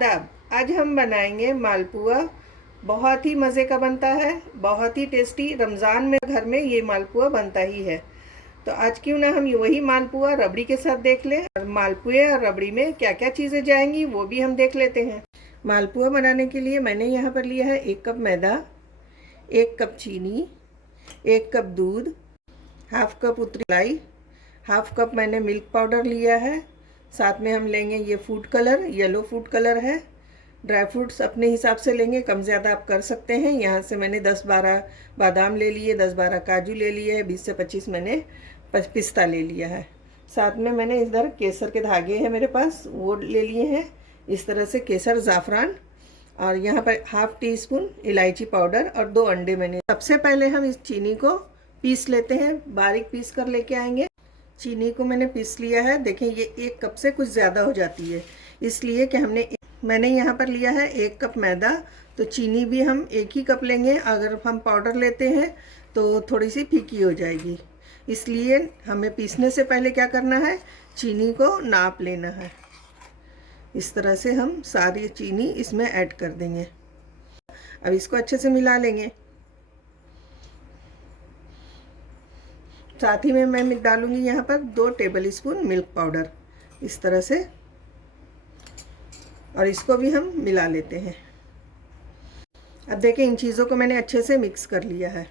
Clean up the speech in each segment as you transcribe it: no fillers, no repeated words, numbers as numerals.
आदाब। आज हम बनाएंगे मालपुआ। बहुत ही मज़े का बनता है, बहुत ही टेस्टी। रमज़ान में घर में ये मालपुआ बनता ही है। तो आज क्यों ना हम वही मालपुआ रबड़ी के साथ देख लें, और मालपुए और रबड़ी में क्या क्या चीज़ें जाएंगी वो भी हम देख लेते हैं। मालपुआ बनाने के लिए मैंने यहाँ पर लिया है 1 कप मैदा, 1 कप चीनी, 1 कप दूध, हाफ कप उतरी मलाई, हाफ कप मैंने मिल्क पाउडर लिया है। साथ में हम लेंगे ये food colour, yellow food colour है। ड्राई फ्रूट्स अपने हिसाब से लेंगे, कम ज़्यादा आप कर सकते हैं। यहाँ से मैंने 10-12 बादाम ले लिए, 10-12 काजू ले लिए है, 20 से 25 मैंने पिस्ता ले लिया है। साथ में मैंने इधर केसर के धागे हैं मेरे पास, वो ले लिए हैं। इस तरह से केसर, ज़ाफ़रान, और यहाँ पर हाफ टी स्पून इलायची पाउडर और 2 अंडे मैंने। सबसे पहले हम इस चीनी को पीस लेते हैं, बारीक पीस कर लेके आएंगे। चीनी को मैंने पीस लिया है। देखें ये 1 कप से कुछ ज़्यादा हो जाती है, इसलिए कि मैंने यहाँ पर लिया है 1 कप मैदा, तो चीनी भी हम 1 ही कप लेंगे। अगर हम पाउडर लेते हैं तो थोड़ी सी फीकी हो जाएगी, इसलिए हमें पीसने से पहले क्या करना है, चीनी को नाप लेना है। इस तरह से हम सारी चीनी इसमें ऐड कर देंगे। अब इसको अच्छे से मिला लेंगे। साथ ही में मैं डालूंगी यहाँ पर 2 टेबल स्पून मिल्क पाउडर, इस तरह से, और इसको भी हम मिला लेते हैं। अब देखें इन चीज़ों को मैंने अच्छे से मिक्स कर लिया है।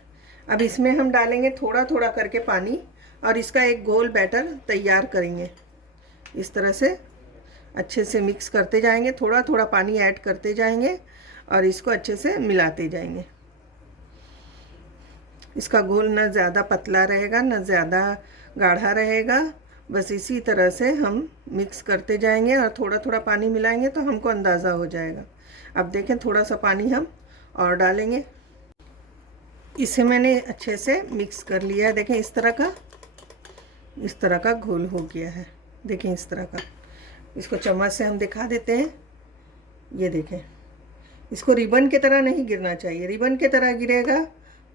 अब इसमें हम डालेंगे थोड़ा थोड़ा करके पानी, और इसका एक घोल बैटर तैयार करेंगे। इस तरह से अच्छे से मिक्स करते जाएंगे, थोड़ा थोड़ा पानी ऐड करते जाएंगे और इसको अच्छे से मिलाते जाएंगे। इसका घोल ना ज़्यादा पतला रहेगा ना ज़्यादा गाढ़ा रहेगा, बस इसी तरह से हम मिक्स करते जाएंगे और थोड़ा थोड़ा पानी मिलाएंगे तो हमको अंदाज़ा हो जाएगा। अब देखें थोड़ा सा पानी हम और डालेंगे। इसे मैंने अच्छे से मिक्स कर लिया है। देखें इस तरह का घोल हो गया है। देखें इस तरह का, इसको चम्मच से हम दिखा देते हैं। ये देखें, इसको रिबन की तरह नहीं गिरना चाहिए। रिबन की तरह गिरेगा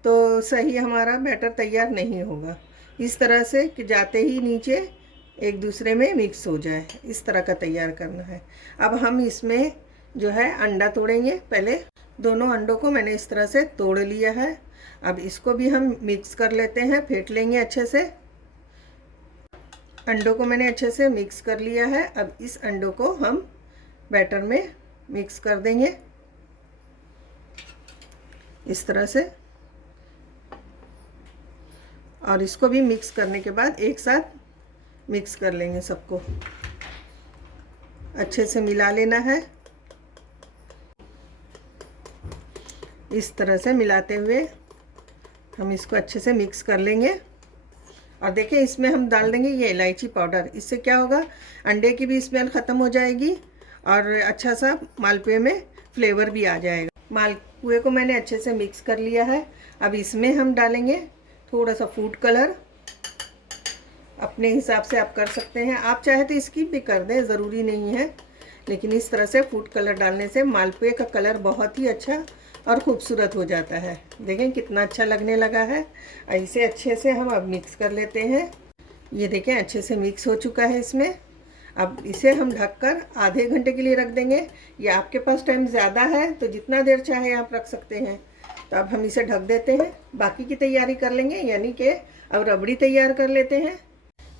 तो सही हमारा बैटर तैयार नहीं होगा। इस तरह से कि जाते ही नीचे एक दूसरे में मिक्स हो जाए, इस तरह का तैयार करना है। अब हम इसमें जो है अंडा तोड़ेंगे। पहले दोनों अंडों को मैंने इस तरह से तोड़ लिया है। अब इसको भी हम मिक्स कर लेते हैं, फेंट लेंगे अच्छे से। अंडों को मैंने अच्छे से मिक्स कर लिया है। अब इस अंडों को हम बैटर में मिक्स कर देंगे इस तरह से, और इसको भी मिक्स करने के बाद एक साथ मिक्स कर लेंगे। सबको अच्छे से मिला लेना है। इस तरह से मिलाते हुए हम इसको अच्छे से मिक्स कर लेंगे। और देखें इसमें हम डाल देंगे ये इलायची पाउडर। इससे क्या होगा, अंडे की भी स्मेल ख़त्म हो जाएगी और अच्छा सा मालपुए में फ्लेवर भी आ जाएगा। मालपुए को मैंने अच्छे से मिक्स कर लिया है। अब इसमें हम डालेंगे थोड़ा सा फूड कलर। अपने हिसाब से आप कर सकते हैं, आप चाहे तो स्किप भी कर दें, ज़रूरी नहीं है। लेकिन इस तरह से फूड कलर डालने से मालपुए का कलर बहुत ही अच्छा और ख़ूबसूरत हो जाता है। देखें कितना अच्छा लगने लगा है। ऐसे अच्छे से हम अब मिक्स कर लेते हैं। ये देखें अच्छे से मिक्स हो चुका है इसमें। अब इसे हम ढककर आधे घंटे के लिए रख देंगे, या आपके पास टाइम ज़्यादा है तो जितना देर चाहे आप रख सकते हैं। तो अब हम इसे ढक देते हैं, बाकी की तैयारी कर लेंगे। यानी कि अब रबड़ी तैयार कर लेते हैं।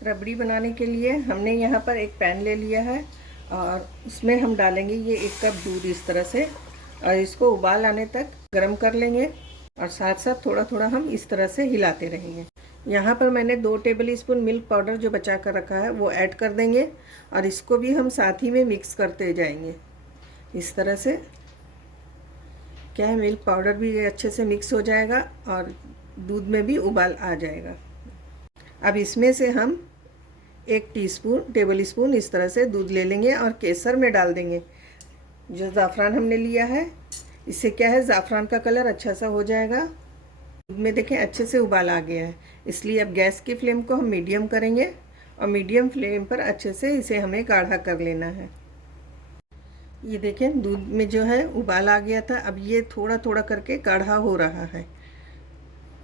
रबड़ी बनाने के लिए हमने यहाँ पर एक पैन ले लिया है और उसमें हम डालेंगे ये 1 कप दूध इस तरह से, और इसको उबाल आने तक गर्म कर लेंगे। और साथ साथ थोड़ा थोड़ा हम इस तरह से हिलाते रहेंगे। यहाँ पर मैंने 2 टेबल स्पून मिल्क पाउडर जो बचा कर रखा है वो ऐड कर देंगे, और इसको भी हम साथ ही में मिक्स करते जाएंगे। इस तरह से क्या है, मिल्क पाउडर भी अच्छे से मिक्स हो जाएगा और दूध में भी उबाल आ जाएगा। अब इसमें से हम 1 टेबल स्पून इस तरह से दूध ले लेंगे और केसर में डाल देंगे जो ज़ाफ़रान हमने लिया है। इससे क्या है, ज़ाफ़रान का कलर अच्छा सा हो जाएगा। दूध में देखें अच्छे से उबाल आ गया है, इसलिए अब गैस की फ्लेम को हम मीडियम करेंगे और मीडियम फ्लेम पर अच्छे से इसे हमें गाढ़ा कर लेना है। ये देखें दूध में जो है उबाल आ गया था, अब ये थोड़ा थोड़ा करके गाढ़ा हो रहा है।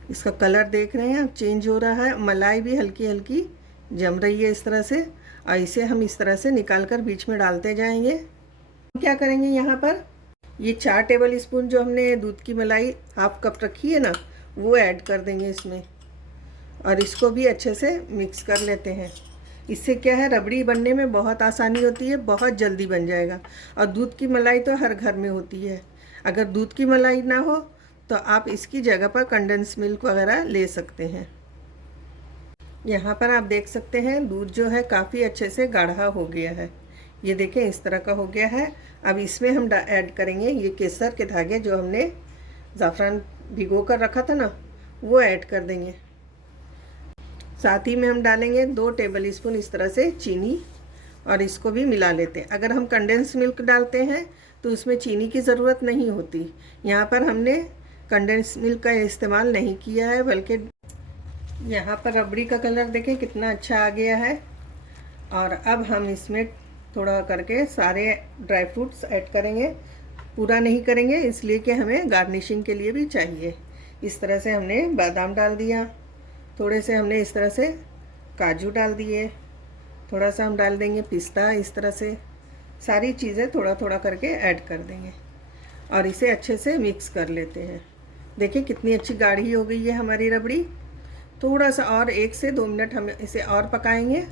इसका कलर देख रहे हैं आप, चेंज हो रहा है। मलाई भी हल्की हल्की जम रही है इस तरह से, और इसे हम इस तरह से निकाल कर बीच में डालते जाएंगे। क्या करेंगे, यहाँ पर ये 4 टेबल स्पून जो हमने दूध की मलाई हाफ कप रखी है ना, वो ऐड कर देंगे इसमें और इसको भी अच्छे से मिक्स कर लेते हैं। इससे क्या है, रबड़ी बनने में बहुत आसानी होती है, बहुत जल्दी बन जाएगा। और दूध की मलाई तो हर घर में होती है। अगर दूध की मलाई ना हो तो आप इसकी जगह पर कंडेंस मिल्क वगैरह ले सकते हैं। यहाँ पर आप देख सकते हैं दूध जो है काफ़ी अच्छे से गाढ़ा हो गया है। ये देखें इस तरह का हो गया है। अब इसमें हम ऐड करेंगे ये केसर के धागे जो हमने ज़ाफ़रान भिगो कर रखा था ना, वो ऐड कर देंगे। साथ ही में हम डालेंगे 2 टेबल स्पून इस तरह से चीनी और इसको भी मिला लेते हैं। अगर हम कंडेंस मिल्क डालते हैं तो उसमें चीनी की ज़रूरत नहीं होती। यहाँ पर हमने कंडेंस मिल्क का इस्तेमाल नहीं किया है, बल्कि यहाँ पर रबड़ी का कलर देखें कितना अच्छा आ गया है। और अब हम इसमें थोड़ा करके सारे ड्राई फ्रूट्स ऐड करेंगे। पूरा नहीं करेंगे इसलिए कि हमें गार्निशिंग के लिए भी चाहिए। इस तरह से हमने बादाम डाल दिया, थोड़े से हमने इस तरह से काजू डाल दिए, थोड़ा सा हम डाल देंगे पिस्ता। इस तरह से सारी चीज़ें थोड़ा थोड़ा करके ऐड कर देंगे और इसे अच्छे से मिक्स कर लेते हैं। देखिए कितनी अच्छी गाढ़ी हो गई है हमारी रबड़ी। थोड़ा सा और 1 से 2 मिनट हम इसे और पकाएंगे।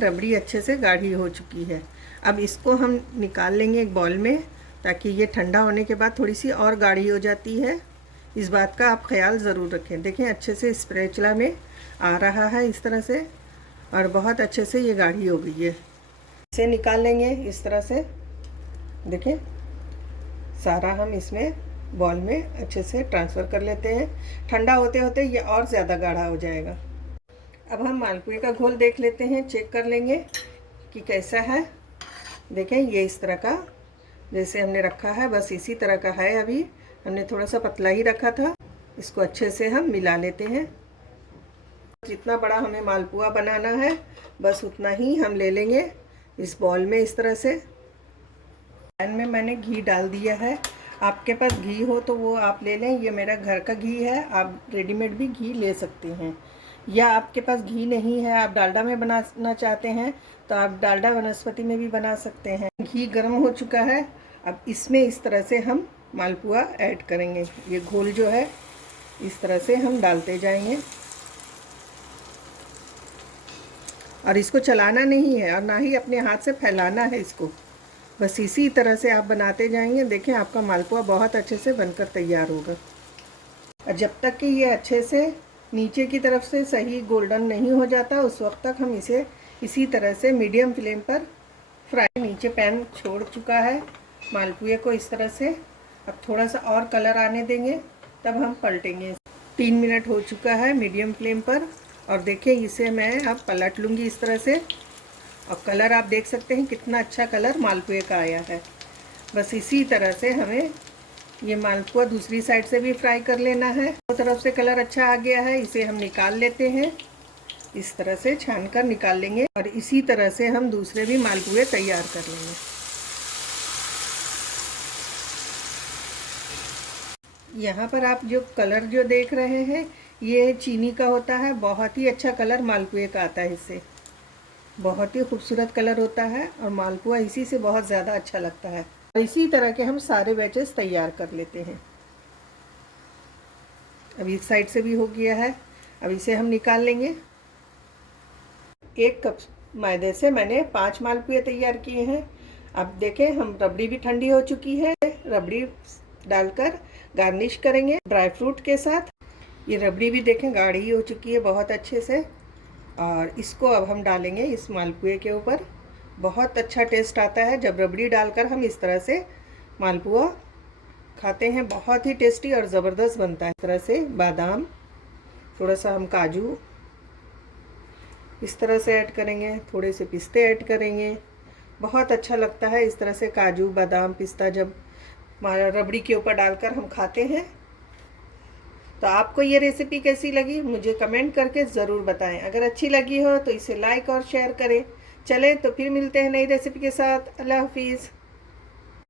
रबड़ी अच्छे से गाढ़ी हो चुकी है। अब इसको हम निकाल लेंगे एक बाउल में, ताकि ये ठंडा होने के बाद थोड़ी सी और गाढ़ी हो जाती है। इस बात का आप ख्याल ज़रूर रखें। देखें अच्छे से स्पैचुला में आ रहा है इस तरह से और बहुत अच्छे से ये गाढ़ी हो गई है। इसे निकाल लेंगे इस तरह से। देखें सारा हम इसमें बॉल में अच्छे से ट्रांसफ़र कर लेते हैं। ठंडा होते होते ये और ज़्यादा गाढ़ा हो जाएगा। अब हम मालपुए का घोल देख लेते हैं, चेक कर लेंगे कि कैसा है। देखें ये इस तरह का जैसे हमने रखा है, बस इसी तरह का है। अभी हमने थोड़ा सा पतला ही रखा था। इसको अच्छे से हम मिला लेते हैं। जितना बड़ा हमें मालपुआ बनाना है बस उतना ही हम ले लेंगे इस बॉल में। इस तरह से पैन में मैंने घी डाल दिया है। आपके पास घी हो तो वो आप ले लें। ये मेरा घर का घी है, आप रेडीमेड भी घी ले सकते हैं। या आपके पास घी नहीं है, आप डालडा में बनाना चाहते हैं तो आप डालडा वनस्पति में भी बना सकते हैं। घी गर्म हो चुका है। अब इसमें इस तरह से हम मालपुआ ऐड करेंगे। ये घोल जो है इस तरह से हम डालते जाएंगे और इसको चलाना नहीं है और ना ही अपने हाथ से फैलाना है इसको। बस इसी तरह से आप बनाते जाएंगे। देखें आपका मालपुआ बहुत अच्छे से बनकर तैयार होगा। और जब तक कि ये अच्छे से नीचे की तरफ से सही गोल्डन नहीं हो जाता उस वक्त तक हम इसे इसी तरह से मीडियम फ्लेम पर फ्राई। नीचे पैन छोड़ चुका है मालपुए को इस तरह से। अब थोड़ा सा और कलर आने देंगे तब हम पलटेंगे। 3 मिनट हो चुका है मीडियम फ्लेम पर और देखिए इसे मैं अब पलट लूँगी इस तरह से। और कलर आप देख सकते हैं कितना अच्छा कलर मालपुए का आया है। बस इसी तरह से हमें ये मालपुआ दूसरी साइड से भी फ्राई कर लेना है। दो तरफ से कलर अच्छा आ गया है, इसे हम निकाल लेते हैं। इस तरह से छान कर निकाल लेंगे और इसी तरह से हम दूसरे भी मालपुए तैयार कर लेंगे। यहाँ पर आप जो कलर जो देख रहे हैं ये चीनी का होता है। बहुत ही अच्छा कलर मालपुए का आता है, इससे बहुत ही खूबसूरत कलर होता है और मालपुआ इसी से बहुत ज़्यादा अच्छा लगता है। इसी तरह के हम सारे बैचेस तैयार कर लेते हैं। अब इस साइड से भी हो गया है। अब इसे हम निकाल लेंगे। 1 कप मैदे से मैंने 5 मालपुए तैयार किए हैं। अब देखें हम रबड़ी भी ठंडी हो चुकी है। रबड़ी डालकर गार्निश करेंगे ड्राई फ्रूट के साथ। ये रबड़ी भी देखें गाढ़ी हो चुकी है बहुत अच्छे से और इसको अब हम डालेंगे इस मालपुए के ऊपर। बहुत अच्छा टेस्ट आता है जब रबड़ी डालकर हम इस तरह से मालपुआ खाते हैं। बहुत ही टेस्टी और ज़बरदस्त बनता है। इस तरह से बादाम, थोड़ा सा हम काजू इस तरह से ऐड करेंगे, थोड़े से पिस्ते ऐड करेंगे। बहुत अच्छा लगता है इस तरह से काजू बादाम पिस्ता जब रबड़ी के ऊपर डालकर हम खाते हैं। तो आपको ये रेसिपी कैसी लगी मुझे कमेंट करके ज़रूर बताएं। अगर अच्छी लगी हो तो इसे लाइक और शेयर करें। चलें तो फिर मिलते हैं नई रेसिपी के साथ। अल्लाह हाफिज़।